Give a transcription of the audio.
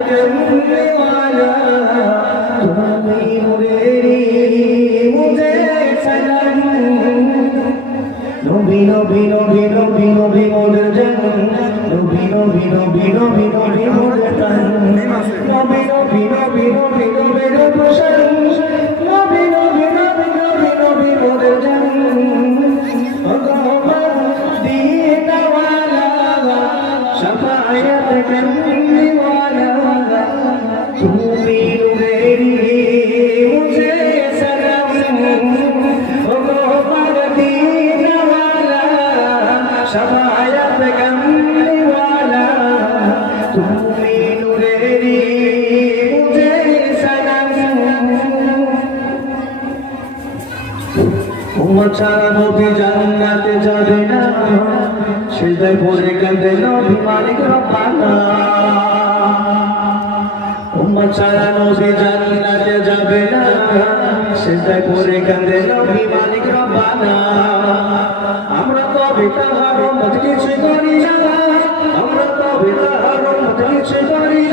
करने वाला तुम्ही मेरी मुझे सनम नबी नबी नबी नबी नबी मोদের জান নবী নবী নবী নবী নবী মোদের প্রাণ নবী নবী নবী নবী নবী রূপসার নবী নবী নবী নবী নবী মোদের জান ভগবান দিনা ওয়ালা শাফায়াত করনে वाला তুমি মেরি মুঝে সনম ও ভগবান দিনা ওয়ালা শাফায়াত করনে वाला তুমি মেরি মুঝে সনম উম্মত ছাড়া নবী জান্নাতে যাবে না সিজদায় পড়ে কাঁদে নবী মালিক রব্বানা উম্মত ছাড়া নবী জান্নাতে যাবে না সিজদায় পড়ে কাঁদে নবী মালিক রব্বানা আমরা কবে তাহার উম্মত কিছু করি না আমরা কবে তাহার উম্মত কিছু করি